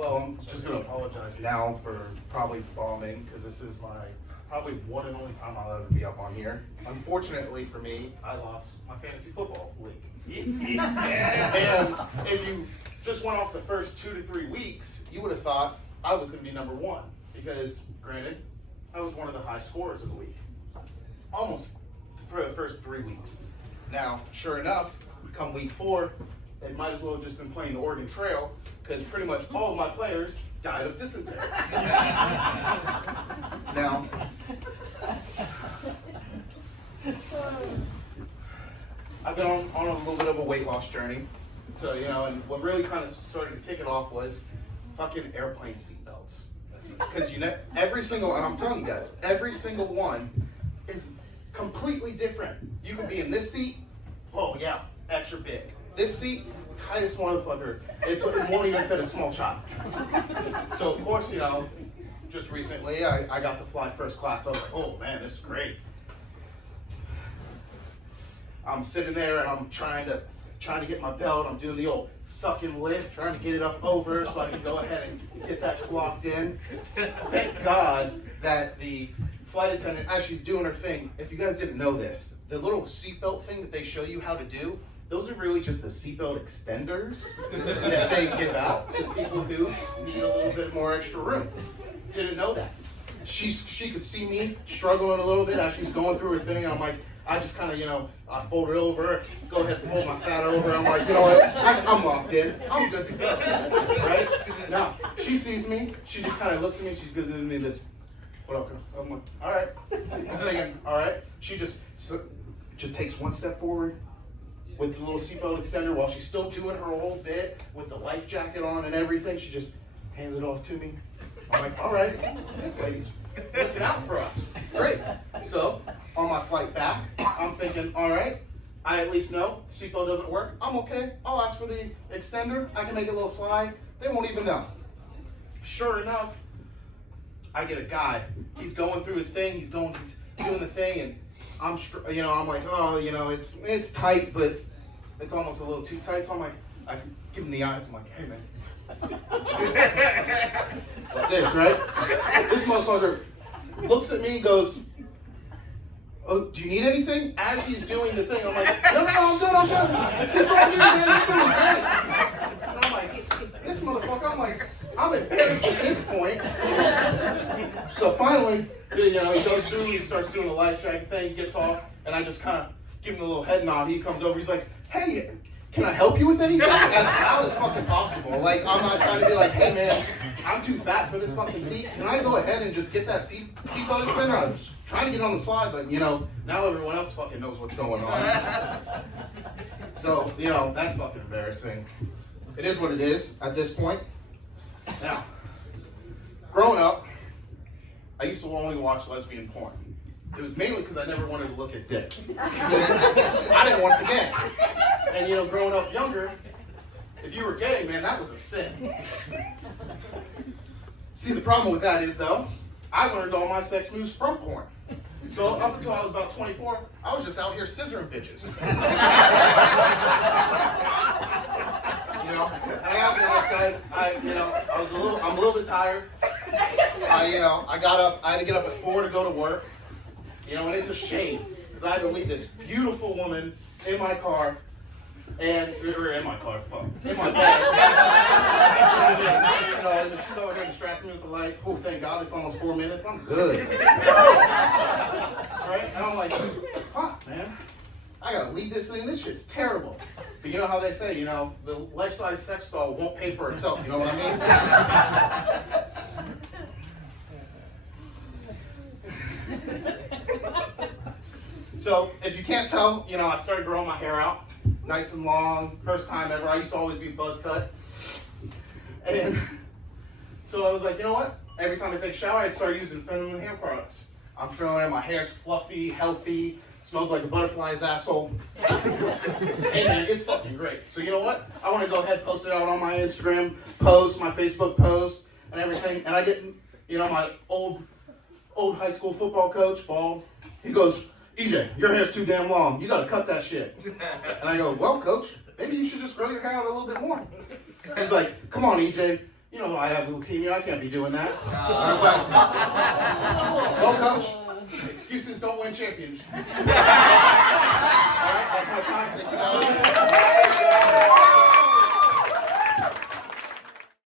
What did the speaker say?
Well, I'm just going to apologize now for probably bombing, because this is my probably one and only time I'll ever be up on here. Unfortunately for me, I lost my fantasy football league. And if you just went off the first 2 to 3 weeks, you would have thought I was going to be number one, because granted, I was one of the high scorers of the week. Almost for the first 3 weeks. Now, sure enough, come week 4, it might as well have just been playing the Oregon Trail, because pretty much all of my players died of dysentery. Now, I've been on a little bit of a weight loss journey. So, and what really kind of started to kick it off was fucking airplane seatbelts. Because every single, and I'm telling you guys, every single one is completely different. You can be in this seat, oh yeah, extra big. This seat, tightest motherfucker. It won't even fit a small child. So of course, just recently I got to fly first class. I was like, oh man, this is great. I'm sitting there and I'm trying to get my belt. I'm doing the old suck and lift, trying to get it up over so I can go ahead and get that locked in. Thank God that the flight attendant, as she's doing her thing, if you guys didn't know this, the little seatbelt thing that they show you how to do, those are really just the seatbelt extenders that they give out to people who need a little bit more extra room. Didn't know that. She could see me struggling a little bit as she's going through her thing. I'm like, I just kind of, I fold it over, go ahead and fold my fat over. I'm like, you know what, I'm locked in. I'm good to go, right? Now, she sees me. She just kind of looks at me. She's giving me this, what up? I'm like, all right. I'm thinking, all right. She just takes one step forward with the little seatbelt extender while she's still doing her whole bit with the life jacket on and everything. She just hands it off to me. I'm like, all right, this lady's looking out for us. Great. So, on my flight back, I'm thinking, all right, I at least know seatbelt doesn't work. I'm okay. I'll ask for the extender. I can make it a little slide. They won't even know. Sure enough, I get a guy. He's going through his thing. He's doing the thing, and I'm like, oh, it's tight, but it's almost a little too tight. So I'm like, I give him the eyes. I'm like, hey man, like this, right? This motherfucker looks at me and goes, oh, do you need anything? As he's doing the thing, I'm like, no, I'm good. Keep on doing that, you're doing great. And I'm like, this motherfucker, I'm embarrassed at this point. So finally, he goes through, he starts doing the life jacket thing, he gets off, and I just kind of give him a little head nod. He comes over, he's like, hey, can I help you with anything? As loud as fucking possible. Like, I'm not trying to be like, hey man, I'm too fat for this fucking seat. Can I go ahead and just get that seatbelt extender? I was trying to get on the slide, but now everyone else fucking knows what's going on. So, that's fucking embarrassing. It is what it is at this point. Now, growing up, I used to only watch lesbian porn. It was mainly because I never wanted to look at dicks. Because I didn't want the gay. And growing up younger, if you were gay, man, that was a sin. See, the problem with that is, though, I learned all my sex moves from porn. So up until I was about 24, I was just out here scissoring bitches. I have to be honest, guys. I'm a little bit tired. I got up. I had to get up at 4 to go to work. And it's a shame because I had to leave this beautiful woman in my car, in my bed. She's over there distracting me with the light. Oh, thank God, it's almost 4 minutes. I'm good. Right? And I'm like, fuck, man. I gotta leave this thing. This shit's terrible. But you know how they say, the life-size sex doll won't pay for itself. You know what I mean? So, if you can't tell, I started growing my hair out, nice and long, first time ever. I used to always be buzz cut. And so I was like, you know what? Every time I take a shower, I start using feminine hair products. I'm feeling it, my hair's fluffy, healthy, smells like a butterfly's asshole. And it's fucking great. So you know what? I want to go ahead, post it out on my Instagram post, my Facebook post, and everything. And I get, my old high school football coach, bald, he goes, EJ, your hair's too damn long. You got to cut that shit. And I go, well, coach, maybe you should just grow your hair out a little bit more. He's like, come on, EJ. you know, I have leukemia, I can't be doing that. And I was like, well, coach, excuses don't win championships.